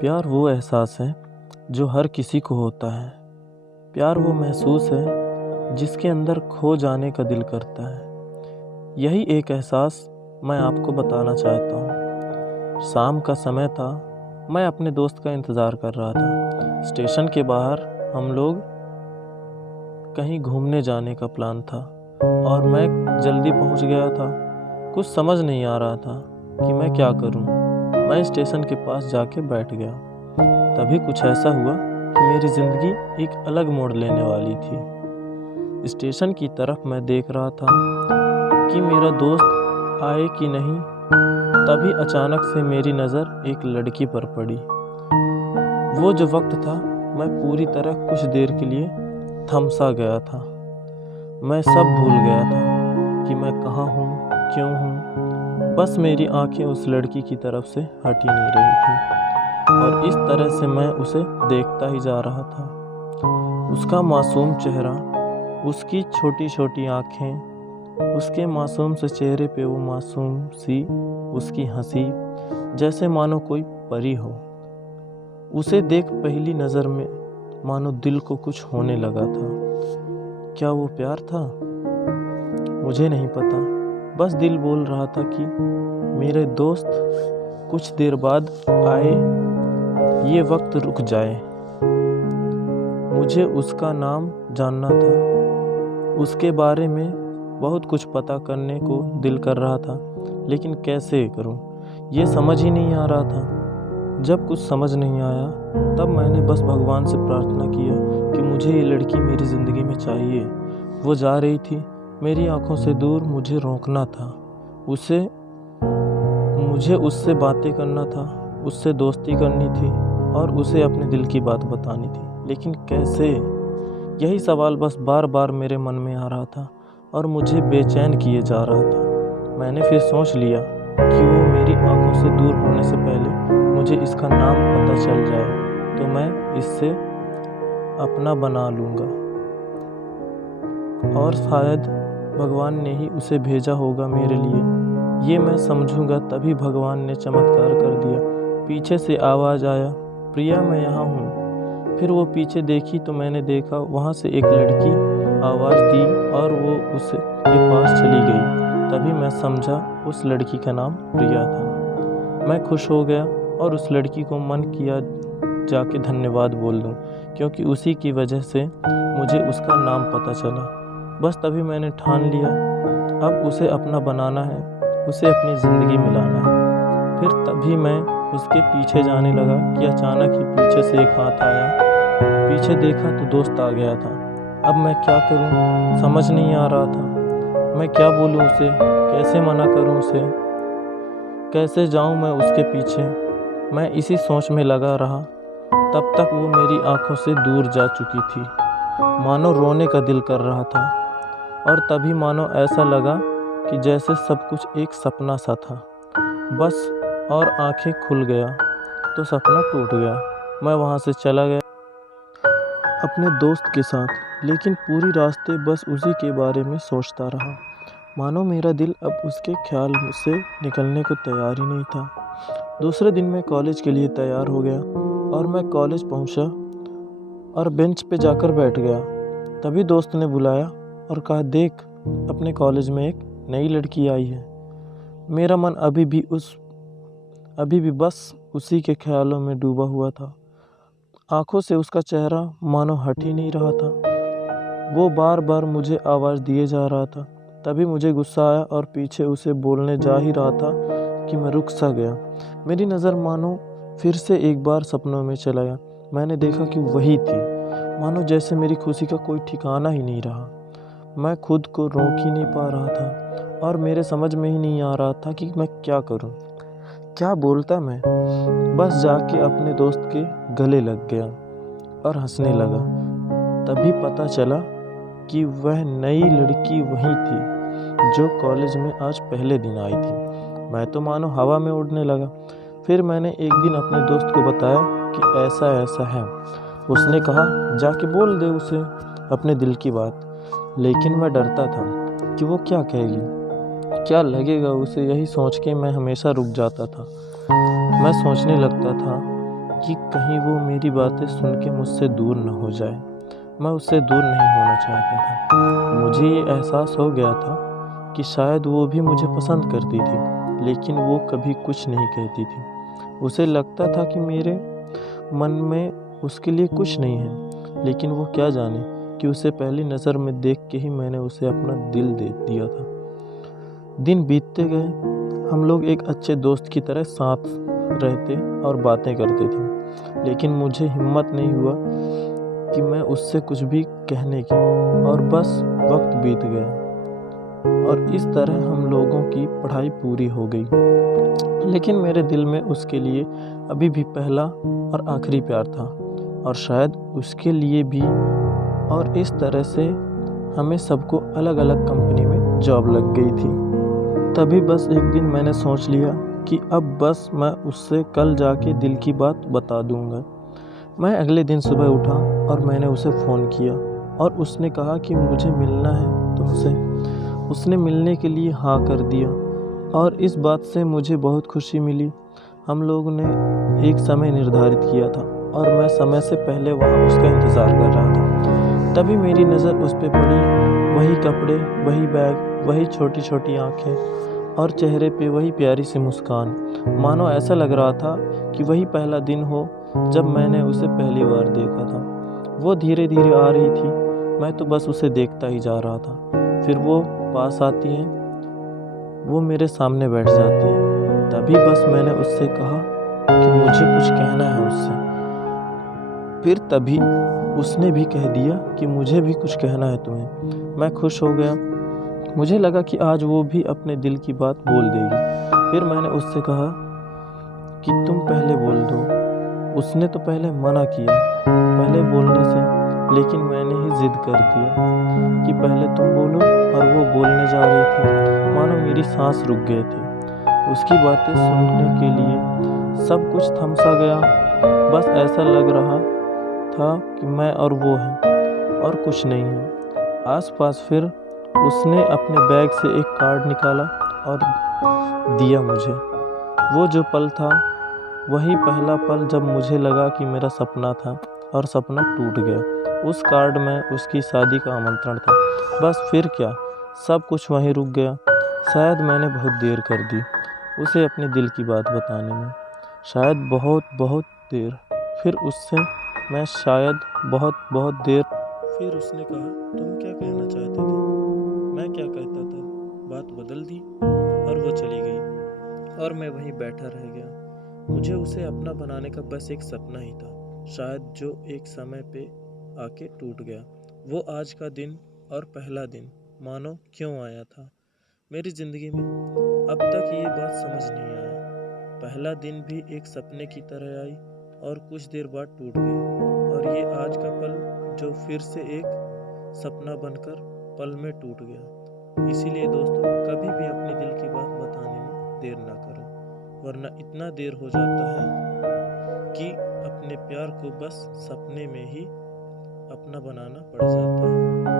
प्यार वो एहसास है जो हर किसी को होता है। प्यार वो महसूस है जिसके अंदर खो जाने का दिल करता है। यही एक एहसास मैं आपको बताना चाहता हूँ। शाम का समय था, मैं अपने दोस्त का इंतज़ार कर रहा था। स्टेशन के बाहर हम लोग कहीं घूमने जाने का प्लान था और मैं जल्दी पहुँच गया था। कुछ समझ नहीं आ रहा था कि मैं क्या करूँ। मैं स्टेशन के पास जाके बैठ गया। तभी कुछ ऐसा हुआ कि मेरी ज़िंदगी एक अलग मोड़ लेने वाली थी। स्टेशन की तरफ मैं देख रहा था कि मेरा दोस्त आए कि नहीं। तभी अचानक से मेरी नज़र एक लड़की पर पड़ी। वो जो वक्त था, मैं पूरी तरह कुछ देर के लिए थम सा गया था। मैं सब भूल गया था कि मैं कहाँ हूँ, क्यों हूँ। बस मेरी आंखें उस लड़की की तरफ से हट ही नहीं रही थी और इस तरह से मैं उसे देखता ही जा रहा था। उसका मासूम चेहरा, उसकी छोटी छोटी आँखें, उसके मासूम से चेहरे पे वो मासूम सी उसकी हंसी, जैसे मानो कोई परी हो। उसे देख पहली नज़र में मानो दिल को कुछ होने लगा था। क्या वो प्यार था? मुझे नहीं पता। बस दिल बोल रहा था कि मेरे दोस्त कुछ देर बाद आए, ये वक्त रुक जाए। मुझे उसका नाम जानना था, उसके बारे में बहुत कुछ पता करने को दिल कर रहा था, लेकिन कैसे करूं, ये समझ ही नहीं आ रहा था। जब कुछ समझ नहीं आया, तब मैंने बस भगवान से प्रार्थना किया कि मुझे ये लड़की मेरी ज़िंदगी में चाहिए। वो जा रही थी, मेरी आंखों से दूर, मुझे रोकना था। मुझे उससे बातें करना था, उससे दोस्ती करनी थी और उसे अपने दिल की बात बतानी थी, लेकिन कैसे? यही सवाल बस बार बार मेरे मन में आ रहा था और मुझे बेचैन किए जा रहा था। मैंने फिर सोच लिया कि वो मेरी आंखों से दूर होने से पहले मुझे इसका नाम पता चल जाए तो मैं इससे अपना बना लूँगा और शायद भगवान ने ही उसे भेजा होगा मेरे लिए, ये मैं समझूंगा। तभी भगवान ने चमत्कार कर दिया। पीछे से आवाज़ आया, प्रिया मैं यहाँ हूँ। फिर वो पीछे देखी तो मैंने देखा वहाँ से एक लड़की आवाज़ दी और वो उसके पास चली गई। तभी मैं समझा उस लड़की का नाम प्रिया था। मैं खुश हो गया और उस लड़की को मन किया जाके धन्यवाद बोल दूं, क्योंकि उसी की वजह से मुझे उसका नाम पता चला। बस तभी मैंने ठान लिया, अब उसे अपना बनाना है, उसे अपनी ज़िंदगी में लाना है। फिर तभी मैं उसके पीछे जाने लगा कि अचानक ही पीछे से एक हाथ आया। पीछे देखा तो दोस्त आ गया था। अब मैं क्या करूं, समझ नहीं आ रहा था। मैं क्या बोलूं उसे, कैसे मना करूं उसे, कैसे जाऊं मैं उसके पीछे। मैं इसी सोच में लगा रहा। तब तक वो मेरी आंखों से दूर जा चुकी थी। मानो रोने का दिल कर रहा था और तभी मानो ऐसा लगा कि जैसे सब कुछ एक सपना सा था। बस और आंखें खुल गया तो सपना टूट गया। मैं वहाँ से चला गया अपने दोस्त के साथ, लेकिन पूरी रास्ते बस उसी के बारे में सोचता रहा। मानो मेरा दिल अब उसके ख्याल से निकलने को तैयार ही नहीं था। दूसरे दिन मैं कॉलेज के लिए तैयार हो गया और मैं कॉलेज पहुंचा और बेंच पे जाकर बैठ गया। तभी दोस्त ने बुलाया और कहा, देख अपने कॉलेज में एक नई लड़की आई है। मेरा मन अभी भी बस उसी के ख्यालों में डूबा हुआ था। आंखों से उसका चेहरा मानो हट ही नहीं रहा था। वो बार बार मुझे आवाज़ दिए जा रहा था। तभी मुझे गुस्सा आया और पीछे उसे बोलने जा ही रहा था कि मैं रुक सा गया। मेरी नज़र मानो फिर से एक बार सपनों में चला गया। मैंने देखा कि वही थी। मानो जैसे मेरी खुशी का कोई ठिकाना ही नहीं रहा। मैं खुद को रोक ही नहीं पा रहा था और मेरे समझ में ही नहीं आ रहा था कि मैं क्या करूं, क्या बोलता मैं। बस जाके अपने दोस्त के गले लग गया और हंसने लगा। तभी पता चला कि वह नई लड़की वही थी जो कॉलेज में आज पहले दिन आई थी। मैं तो मानो हवा में उड़ने लगा। फिर मैंने एक दिन अपने दोस्त को बताया कि ऐसा ऐसा है। उसने कहा, जाके बोल दे उसे अपने दिल की बात। लेकिन मैं डरता था कि वो क्या कहेगी। क्या लगेगा उसे, यही सोच के मैं हमेशा रुक जाता था। मैं सोचने लगता था कि कहीं वो मेरी बातें सुन के मुझसे दूर न हो जाए। मैं उससे दूर नहीं होना चाहता था। मुझे ये एहसास हो गया था कि शायद वो भी मुझे पसंद करती थी, लेकिन वो कभी कुछ नहीं कहती थी। उसे लगता था कि मेरे मन में उसके लिए कुछ नहीं है, लेकिन वो क्या जाने कि उसे पहली नज़र में देख के ही मैंने उसे अपना दिल दे दिया था। दिन बीतते गए, हम लोग एक अच्छे दोस्त की तरह साथ रहते और बातें करते थे, लेकिन मुझे हिम्मत नहीं हुआ कि मैं उससे कुछ भी कहने की, और बस वक्त बीत गया और इस तरह हम लोगों की पढ़ाई पूरी हो गई। लेकिन मेरे दिल में उसके लिए अभी भी पहला और आखिरी प्यार था, और शायद उसके लिए भी। और इस तरह से हमें सबको अलग अलग कंपनी में जॉब लग गई थी। तभी बस एक दिन मैंने सोच लिया कि अब बस मैं उससे कल जाके दिल की बात बता दूंगा। मैं अगले दिन सुबह उठा और मैंने उसे फ़ोन किया, और उसने कहा कि मुझे मिलना है तुमसे। उसने मिलने के लिए हाँ कर दिया, और इस बात से मुझे बहुत खुशी मिली। हम लोगों ने एक समय निर्धारित किया था, और मैं समय से पहले वहाँ उसका इंतज़ार कर रहा था। तभी मेरी नज़र उस पे पड़ी। वही कपड़े, वही बैग, वही छोटी छोटी आँखें, और चेहरे पे वही प्यारी सी मुस्कान। मानो ऐसा लग रहा था कि वही पहला दिन हो जब मैंने उसे पहली बार देखा था। वो धीरे धीरे आ रही थी, मैं तो बस उसे देखता ही जा रहा था। फिर वो पास आती है, वो मेरे सामने बैठ जाती है। तभी बस मैंने उससे कहा कि मुझे कुछ कहना है उससे। फिर तभी उसने भी कह दिया कि मुझे भी कुछ कहना है तुम्हें। मैं खुश हो गया। मुझे लगा कि आज वो भी अपने दिल की बात बोल देगी। फिर मैंने उससे कहा कि तुम पहले बोल दो। उसने तो पहले मना किया पहले बोलने से, लेकिन मैंने ही जिद कर दिया कि पहले तुम बोलो, और वो बोलने जा रही थी। मानो मेरी सांस रुक गई थी। उसकी बातें सुनने के लिए सब कुछ थम सा गया। बस ऐसा लग रहा था कि मैं और वो हैं, और कुछ नहीं है आसपास। फिर उसने अपने बैग से एक कार्ड निकाला और दिया मुझे। वो जो पल था, वही पहला पल जब मुझे लगा कि मेरा सपना था और सपना टूट गया। उस कार्ड में उसकी शादी का आमंत्रण था। बस फिर क्या, सब कुछ वहीं रुक गया। शायद मैंने बहुत देर कर दी उसे अपने दिल की बात बताने में, शायद बहुत बहुत देर। फिर उससे मैं शायद बहुत बहुत देर। फिर उसने कहा, तुम क्या कहना चाहते थे? मैं क्या कहता था? बात बदल दी, और वो चली गई, और मैं वहीं बैठा रह गया। मुझे उसे अपना बनाने का बस एक सपना ही था, शायद जो एक समय पे आके टूट गया। वो आज का दिन और पहला दिन मानो क्यों आया था मेरी ज़िंदगी में, अब तक ये बात समझ नहीं आया। पहला दिन भी एक सपने की तरह आई, और कुछ देर बाद टूट गई, और ये आज का पल जो फिर से एक सपना बनकर पल में टूट गया। इसीलिए दोस्तों, कभी भी अपने दिल की बात बताने में देर ना करो, वरना इतना देर हो जाता है कि अपने प्यार को बस सपने में ही अपना बनाना पड़ जाता है।